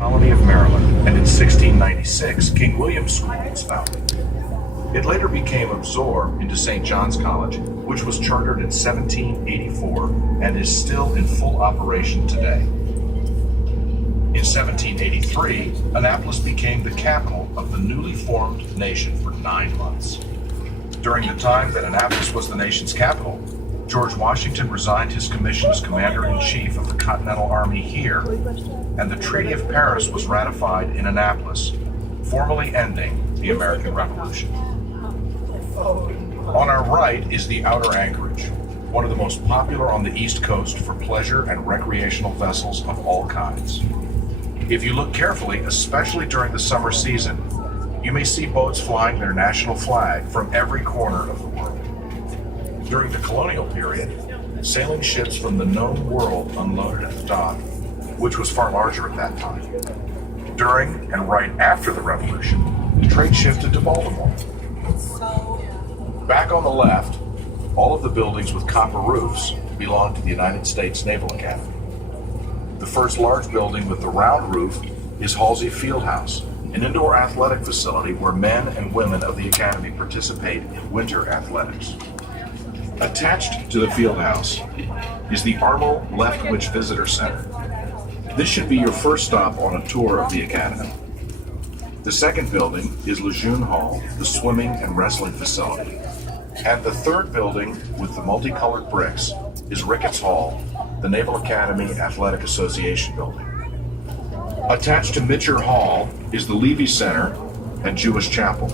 Colony of Maryland, and in 1696, King William's School was founded. It later became absorbed into St. John's College, which was chartered in 1784 and is still in full operation today. In 1783, Annapolis became the capital of the newly formed nation for 9 months. During the time that Annapolis was the nation's capital, George Washington resigned his commission as Commander-in-Chief of the Continental Army here, and the Treaty of Paris was ratified in Annapolis, formally ending the American Revolution. On our right is the outer anchorage, one of the most popular on the East Coast for pleasure and recreational vessels of all kinds. If you look carefully, especially during the summer season, you may see boats flying their national flag from every corner of the world. During the colonial period, sailing ships from the known world unloaded at the dock, which was far larger at that time. During and right after the Revolution, the trade shifted to Baltimore. Back on the left, all of the buildings with copper roofs belong to the United States Naval Academy. The first large building with the round roof is Halsey Fieldhouse, an indoor athletic facility where men and women of the Academy participate in winter athletics. Attached to the Fieldhouse is the Arnold Leftwich Visitor Center. This should be your first stop on a tour of the Academy. The second building is Lejeune Hall, the swimming and wrestling facility. And the third building with the multicolored bricks is Ricketts Hall, the Naval Academy Athletic Association building. Attached to Mitchell Hall is the Levy Center and Jewish Chapel.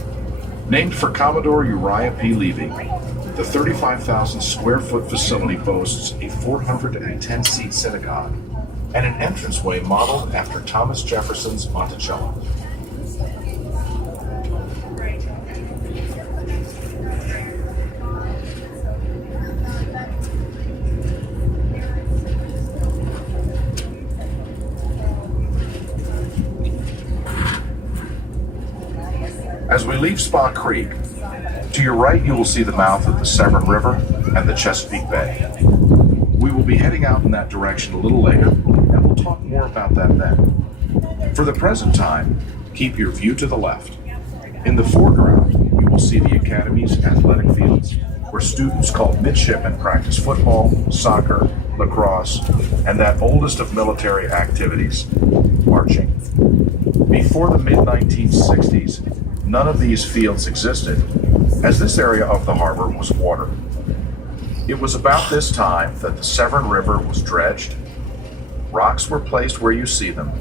Named for Commodore Uriah P. Levy, the 35,000 square foot facility boasts a 410-seat synagogue and an entranceway modeled after Thomas Jefferson's Monticello. As we leave Spa Creek, to your right you will see the mouth of the Severn River and the Chesapeake Bay. We will be heading out in that direction a little later, and we'll talk more about that then. For the present time, keep your view to the left. In the foreground, you will see the Academy's athletic fields, where students called midshipmen practice football, soccer, lacrosse, and that oldest of military activities, marching. Before the mid-1960s, none of these fields existed, as this area of the harbor was water. It was about this time that the Severn River was dredged, rocks were placed where you see them,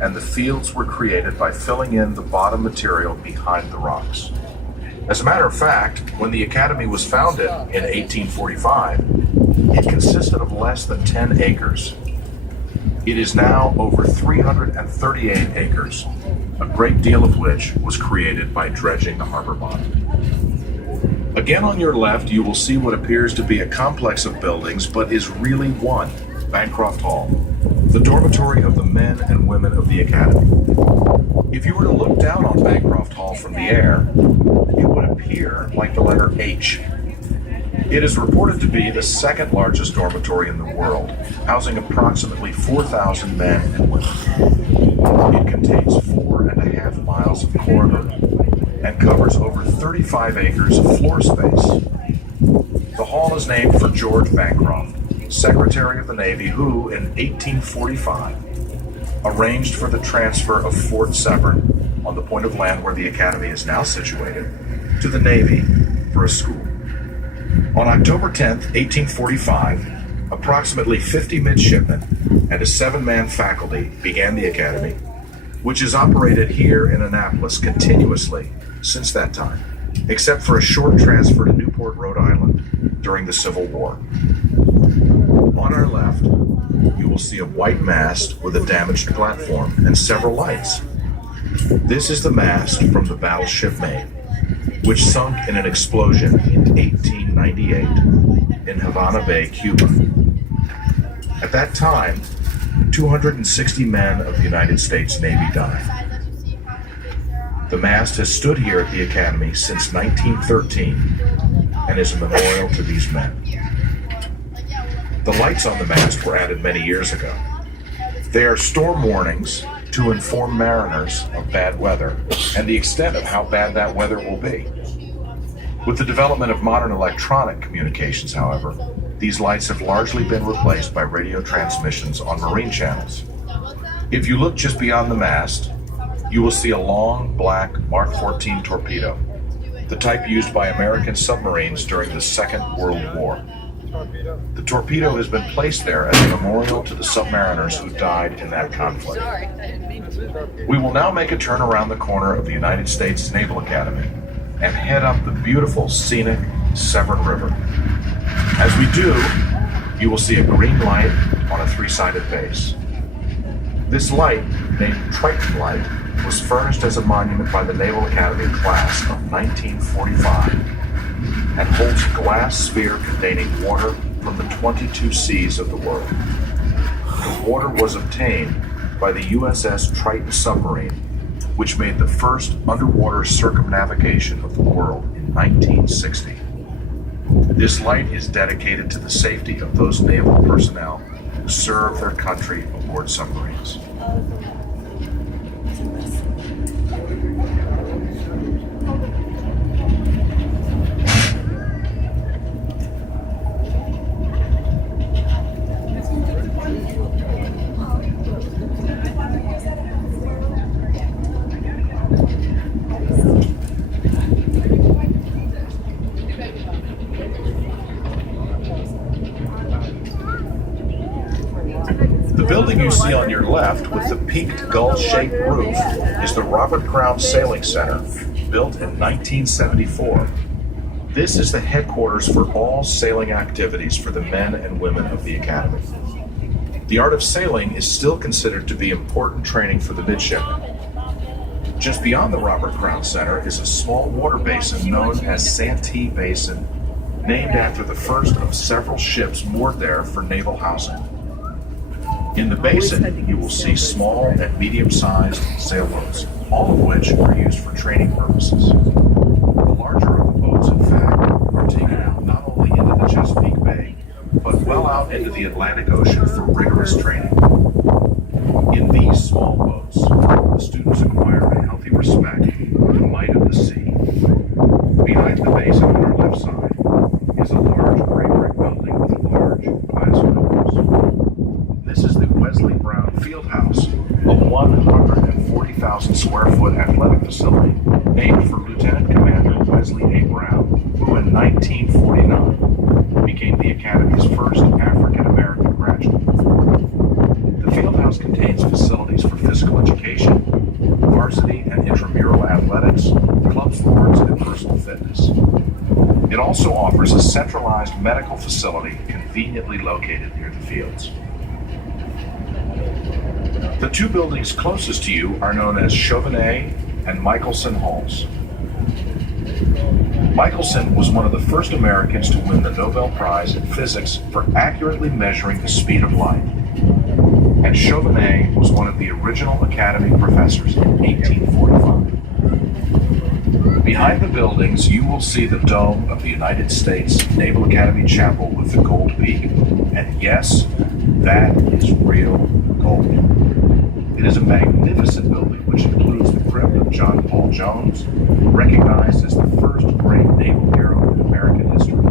and the fields were created by filling in the bottom material behind the rocks. As a matter of fact, when the Academy was founded in 1845, it consisted of less than 10 acres. It is now over 338 acres, a great deal of which was created by dredging the harbor bottom. Again on your left, you will see what appears to be a complex of buildings, but is really one, Bancroft Hall, the dormitory of the men and women of the Academy. If you were to look down on Bancroft Hall from the air, it would appear like the letter H. It is reported to be the second largest dormitory in the world, housing approximately 4,000 men and women. It contains 4.5 miles of corridor and covers over 35 acres of floor space. The hall is named for George Bancroft, Secretary of the Navy, who, in 1845, arranged for the transfer of Fort Severn, on the point of land where the Academy is now situated, to the Navy for a school. On October 10, 1845, approximately 50 midshipmen and a 7-man faculty began the Academy, which has operated here in Annapolis continuously since that time, except for a short transfer to Newport, Rhode Island during the Civil War. On our left, you will see a white mast with a damaged platform and several lights. This is the mast from the battleship Maine, which sunk in an explosion in 1898 in Havana Bay, Cuba. At that time, 260 men of the United States Navy died. The mast has stood here at the Academy since 1913 and is a memorial to these men. The lights on the mast were added many years ago. They are storm warnings to inform mariners of bad weather and the extent of how bad that weather will be. With the development of modern electronic communications, however, these lights have largely been replaced by radio transmissions on marine channels. If you look just beyond the mast, you will see a long, black Mark 14 torpedo, the type used by American submarines during the Second World War. The torpedo has been placed there as a memorial to the submariners who died in that conflict. We will now make a turn around the corner of the United States Naval Academy and head up the beautiful, scenic Severn River. As we do, you will see a green light on a three-sided base. This light, named Triton Light, was furnished as a monument by the Naval Academy class of 1945 and holds a glass sphere containing water from the 22 seas of the world. The water was obtained by the USS Triton submarine, which made the first underwater circumnavigation of the world in 1960. This light is dedicated to the safety of those naval personnel who serve their country aboard submarines. The building you see on your left with the peaked gull-shaped roof is the Robert Crown Sailing Center, built in 1974. This is the headquarters for all sailing activities for the men and women of the Academy. The art of sailing is still considered to be important training for the midshipmen. Just beyond the Robert Crown Center is a small water basin known as Santee Basin, named after the first of several ships moored there for naval housing. In the basin, you will see small and medium-sized sailboats, all of which are used for training purposes. The larger of the boats, in fact, are taken out not only into the Chesapeake Bay, but well out into the Atlantic Ocean for rigorous training. In these small boats, the students acquire a healthy respect for the might of the sea. Behind the basin on our left side is a large gray brick building with large glass windows. This is the Wesley Brown Fieldhouse, a 140,000 square foot athletic facility named for Lieutenant Commander Wesley A. Brown, who in 1949 became the Academy's first African-American graduate. The Fieldhouse contains facilities for physical education, varsity and intramural athletics, club sports, and personal fitness. It also offers a centralized medical facility conveniently located near the fields. The two buildings closest to you are known as Chauvenet and Michelson Halls. Michelson was one of the first Americans to win the Nobel Prize in Physics for accurately measuring the speed of light. And Chauvenet was one of the original Academy professors in 1845. Behind the buildings, you will see the dome of the United States Naval Academy Chapel with the gold peak. And yes, that is real gold. It is a magnificent building which includes the crypt of John Paul Jones, recognized as the first great naval hero in American history.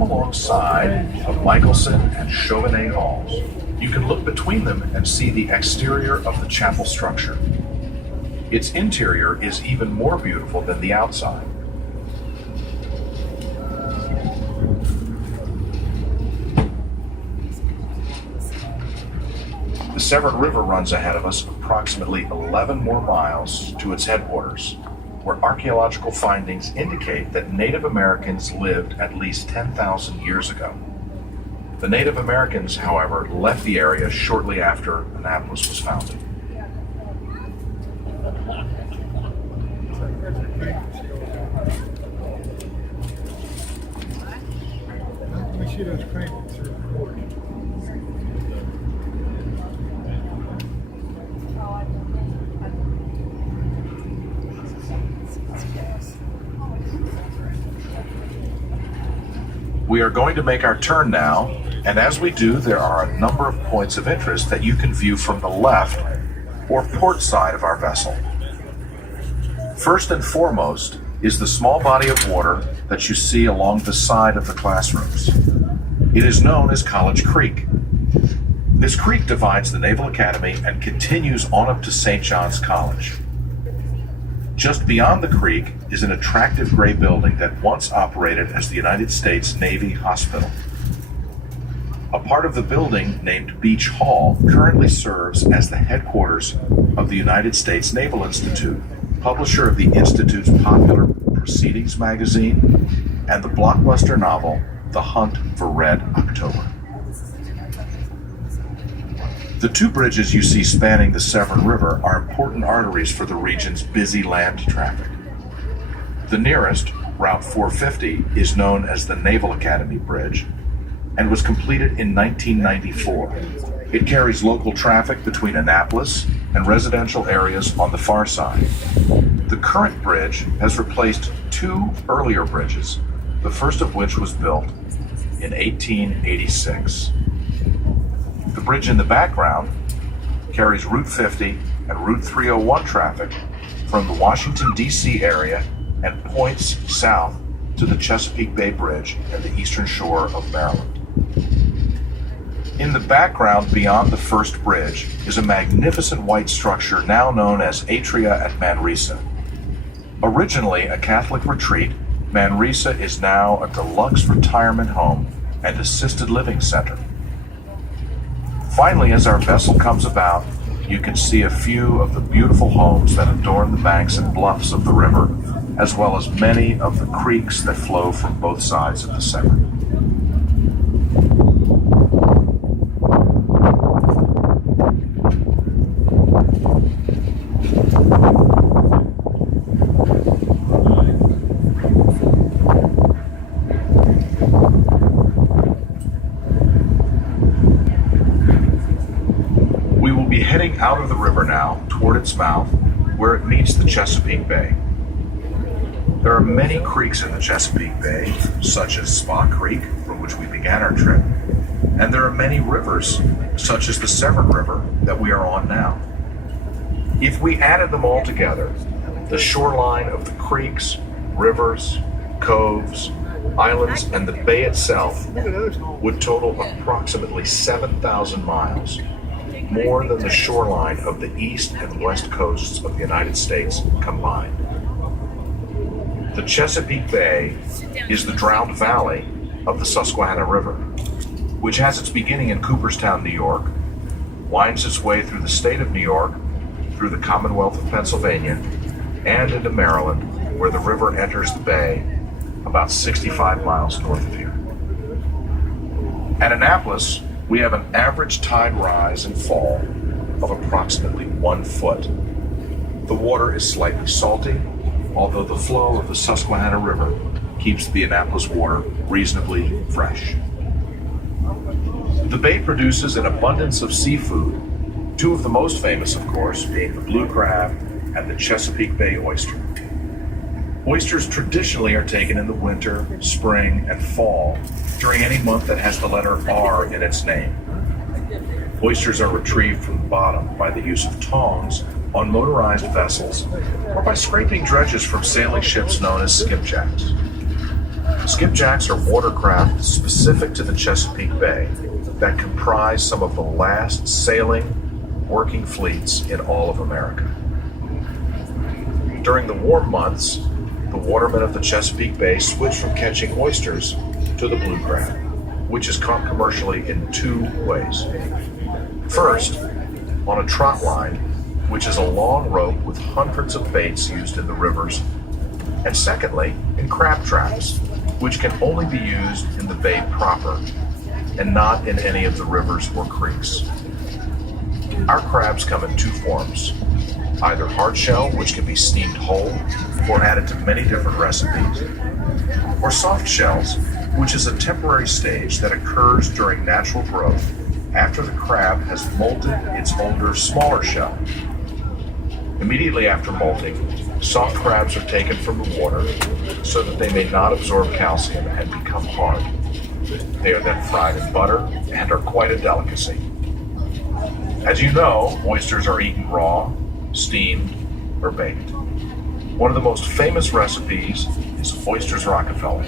Alongside of Michelson and Chauvenet Halls, you can look between them and see the exterior of the chapel structure. Its interior is even more beautiful than the outside. The Severn River runs ahead of us approximately 11 more miles to its headwaters, where archaeological findings indicate that Native Americans lived at least 10,000 years ago. The Native Americans, however, left the area shortly after Annapolis was founded. see those cranes. We are going to make our turn now, and as we do, there are a number of points of interest that you can view from the left or port side of our vessel. First and foremost is the small body of water that you see along the side of the classrooms. It is known as College Creek. This creek divides the Naval Academy and continues on up to St. John's College. Just beyond the creek is an attractive gray building that once operated as the United States Navy Hospital. A part of the building, named Beach Hall, currently serves as the headquarters of the United States Naval Institute, publisher of the Institute's popular Proceedings magazine and the blockbuster novel The Hunt for Red October. The two bridges you see spanning the Severn River are important arteries for the region's busy land traffic. The nearest, Route 450, is known as the Naval Academy Bridge and was completed in 1994. It carries local traffic between Annapolis and residential areas on the far side. The current bridge has replaced two earlier bridges, the first of which was built in 1886. The bridge in the background carries Route 50 and Route 301 traffic from the Washington, D.C. area and points south to the Chesapeake Bay Bridge and the eastern shore of Maryland. In the background beyond the first bridge is a magnificent white structure now known as Atria at Manresa. Originally a Catholic retreat, Manresa is now a deluxe retirement home and assisted living center. Finally, as our vessel comes about, you can see a few of the beautiful homes that adorn the banks and bluffs of the river, as well as many of the creeks that flow from both sides of the Severn. Heading out of the river now toward its mouth, where it meets the Chesapeake Bay. There are many creeks in the Chesapeake Bay, such as Spa Creek, from which we began our trip, and there are many rivers, such as the Severn River, that we are on now. If we added them all together, the shoreline of the creeks, rivers, coves, islands, and the bay itself would total approximately 7,000 miles, more than the shoreline of the east and west coasts of the United States combined. The Chesapeake Bay is the drowned valley of the Susquehanna River, which has its beginning in Cooperstown, New York, winds its way through the state of New York, through the Commonwealth of Pennsylvania, and into Maryland, where the river enters the bay about 65 miles north of here. At Annapolis, we have an average tide rise and fall of approximately 1 foot. The water is slightly salty, although the flow of the Susquehanna River keeps the Annapolis water reasonably fresh. The bay produces an abundance of seafood, two of the most famous, of course, being the blue crab and the Chesapeake Bay oyster. Oysters traditionally are taken in the winter, spring, and fall during any month that has the letter R in its name. Oysters are retrieved from the bottom by the use of tongs on motorized vessels or by scraping dredges from sailing ships known as skipjacks. Skipjacks are watercraft specific to the Chesapeake Bay that comprise some of the last sailing, working fleets in all of America. During the warm months, the watermen of the Chesapeake Bay switch from catching oysters to the blue crab, which is caught commercially in two ways. First, on a trot line, which is a long rope with hundreds of baits used in the rivers, and secondly, in crab traps, which can only be used in the bay proper and not in any of the rivers or creeks. Our crabs come in two forms, either hard shell, which can be steamed whole, or added to many different recipes. Or soft shells, which is a temporary stage that occurs during natural growth after the crab has molted its older, smaller shell. Immediately after molting, soft crabs are taken from the water so that they may not absorb calcium and become hard. They are then fried in butter and are quite a delicacy. As you know, oysters are eaten raw, steamed, or baked. One of the most famous recipes is oysters Rockefeller.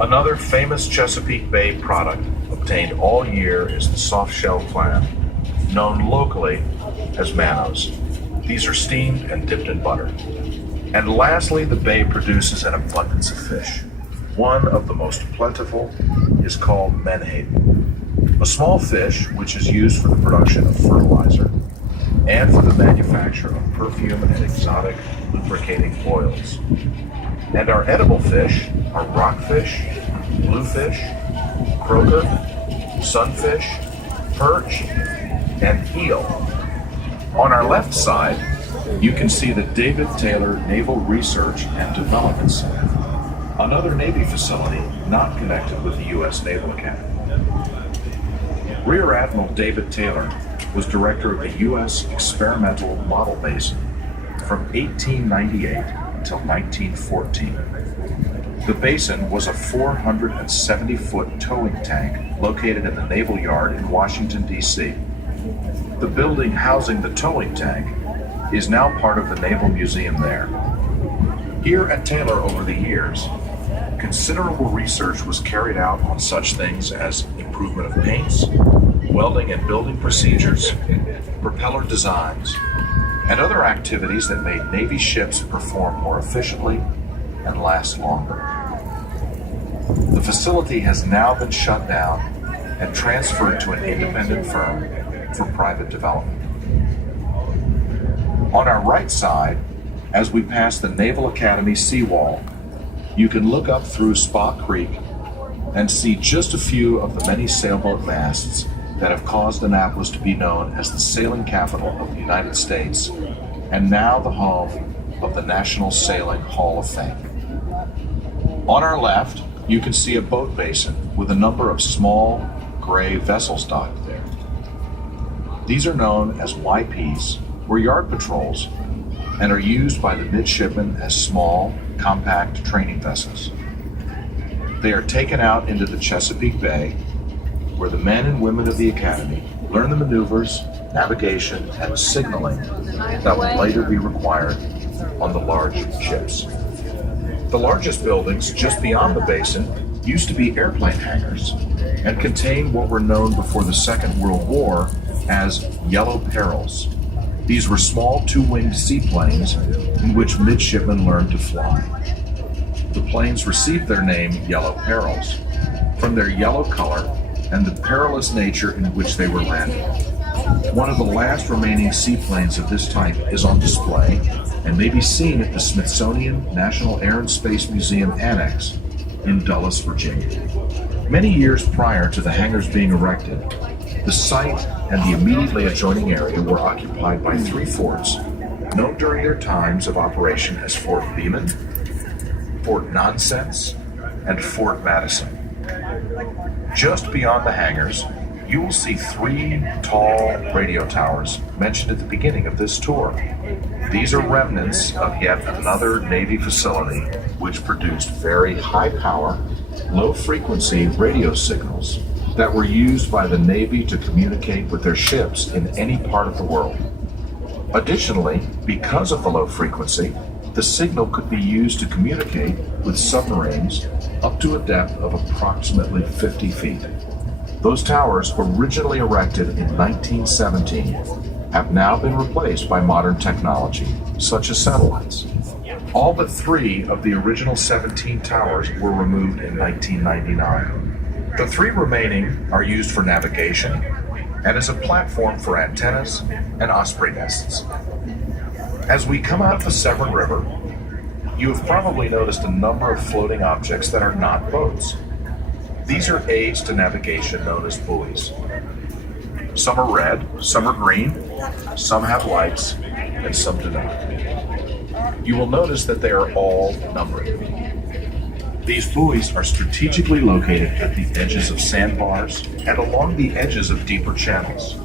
Another famous Chesapeake Bay product obtained all year is the soft-shell clam, known locally as mannows. These are steamed and dipped in butter. And lastly, the bay produces an abundance of fish. One of the most plentiful is called menhaden, a small fish which is used for the production of fertilizer and for the manufacture of perfume and exotic lubricating oils. And our edible fish are rockfish, bluefish, croaker, sunfish, perch, and eel. On our left side, you can see the David Taylor Naval Research and Development Center, another Navy facility not connected with the U.S. Naval Academy. Rear Admiral David Taylor was director of the U.S. Experimental Model Basin from 1898 until 1914. The basin was a 470-foot towing tank located in the Naval Yard in Washington, D.C. The building housing the towing tank is now part of the Naval Museum there. Here at Taylor over the years, considerable research was carried out on such things as improvement of paints, welding and building procedures, propeller designs, and other activities that made Navy ships perform more efficiently and last longer. The facility has now been shut down and transferred to an independent firm for private development. On our right side, as we pass the Naval Academy seawall, you can look up through Spa Creek and see just a few of the many sailboat masts that have caused Annapolis to be known as the sailing capital of the United States and now the home of the National Sailing Hall of Fame. On our left, you can see a boat basin with a number of small, gray vessels docked there. These are known as YPs, or yard patrols, and are used by the midshipmen as small, compact training vessels. They are taken out into the Chesapeake Bay, where the men and women of the Academy learn the maneuvers, navigation, and signaling that will later be required on the large ships. The largest buildings just beyond the basin used to be airplane hangars and contained what were known before the Second World War as yellow perils. These were small two-winged seaplanes in which midshipmen learned to fly. The planes received their name Yellow Perils from their yellow color and the perilous nature in which they were landed. One of the last remaining seaplanes of this type is on display and may be seen at the Smithsonian National Air and Space Museum Annex in Dulles, Virginia. Many years prior to the hangars being erected, the site and the immediately adjoining area were occupied by three forts, known during their times of operation as Fort Beeman, Fort Nonsense, and Fort Madison. Just beyond the hangars, you will see three tall radio towers mentioned at the beginning of this tour. These are remnants of yet another Navy facility which produced very high-power, low-frequency radio signals that were used by the Navy to communicate with their ships in any part of the world. Additionally, because of the low frequency, the signal could be used to communicate with submarines up to a depth of approximately 50 feet. Those towers, originally erected in 1917, have now been replaced by modern technology, such as satellites. All but 3 of the original 17 towers were removed in 1999. The 3 remaining are used for navigation and as a platform for antennas and osprey nests. As we come out of the Severn River, you have probably noticed a number of floating objects that are not boats. These are aids to navigation known as buoys. Some are red, some are green, some have lights, and some do not. You will notice that they are all numbered. These buoys are strategically located at the edges of sandbars and along the edges of deeper channels.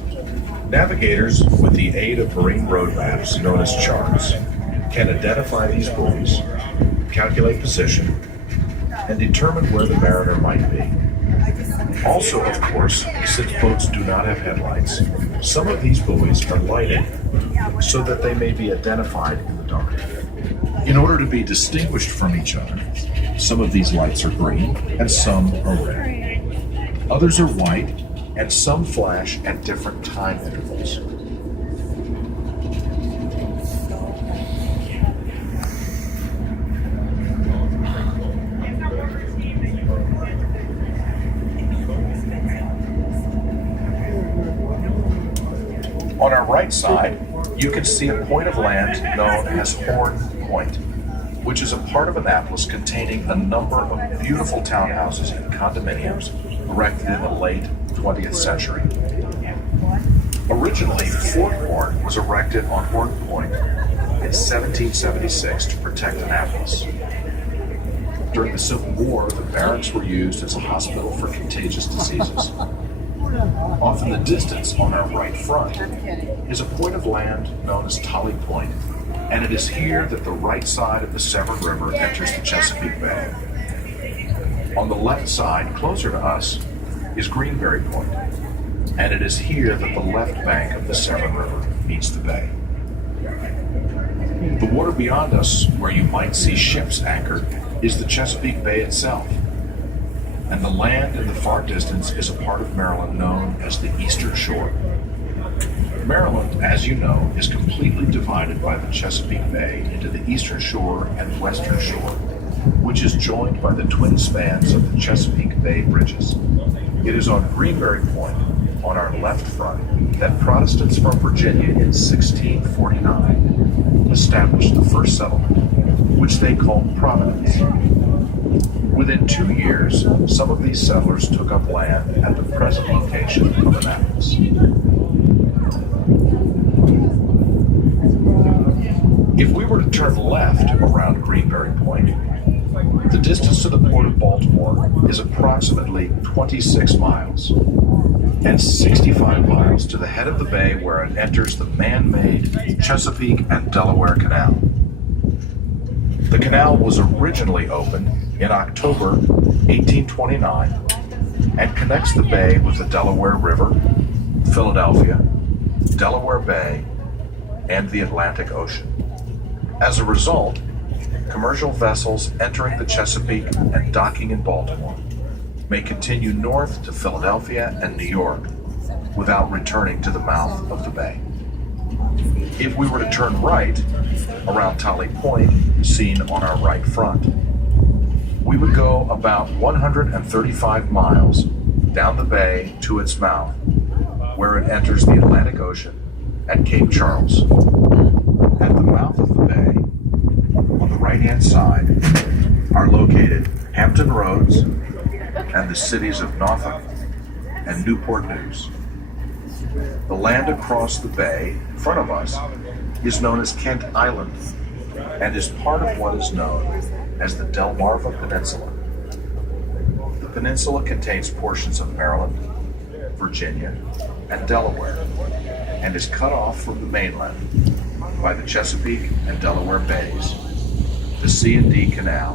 Navigators, with the aid of marine road maps known as charts, can identify these buoys, calculate position, and determine where the mariner might be. Also, of course, since boats do not have headlights, some of these buoys are lighted so that they may be identified in the dark. In order to be distinguished from each other, some of these lights are green and some are red. Others are white and some flash at different time intervals. On our right side, you can see a point of land known as Horn Point, which is a part of Annapolis containing a number of beautiful townhouses and condominiums erected in the late 20th century. Originally, Fort Horn was erected on Horn Point in 1776 to protect Annapolis. During the Civil War, the barracks were used as a hospital for contagious diseases. Off in the distance on our right front is a point of land known as Tolly Point, and it is here that the right side of the Severn River enters the Chesapeake Bay. On the left side, closer to us, is Greenberry Point, and it is here that the left bank of the Severn River meets the bay. The water beyond us, where you might see ships anchored, is the Chesapeake Bay itself. And the land in the far distance is a part of Maryland known as the Eastern Shore. Maryland, as you know, is completely divided by the Chesapeake Bay into the Eastern Shore and Western Shore, which is joined by the twin spans of the Chesapeake Bay bridges. It is on Greenberry Point, on our left front, that Protestants from Virginia in 1649 established the first settlement, which they called Providence. Within 2 years, some of these settlers took up land at the present location of Annapolis. If we were to turn left around Greenberry Point, the distance to the port of Baltimore is approximately 26 miles and 65 miles to the head of the bay where it enters the man-made Chesapeake and Delaware Canal. The canal was originally opened in October 1829 and connects the bay with the Delaware River, Philadelphia, Delaware Bay, and the Atlantic Ocean. As a result, commercial vessels entering the Chesapeake and docking in Baltimore may continue north to Philadelphia and New York without returning to the mouth of the bay. If we were to turn right around Tolly Point, seen on our right front, we would go about 135 miles down the bay to its mouth, where it enters the Atlantic Ocean at Cape Charles. At the mouth of the bay, on the right-hand side, are located Hampton Roads and the cities of Norfolk and Newport News. The land across the bay in front of us is known as Kent Island and is part of what is known as the Delmarva Peninsula. The peninsula contains portions of Maryland, Virginia, and Delaware, and is cut off from the mainland by the Chesapeake and Delaware Bays, the C&D Canal,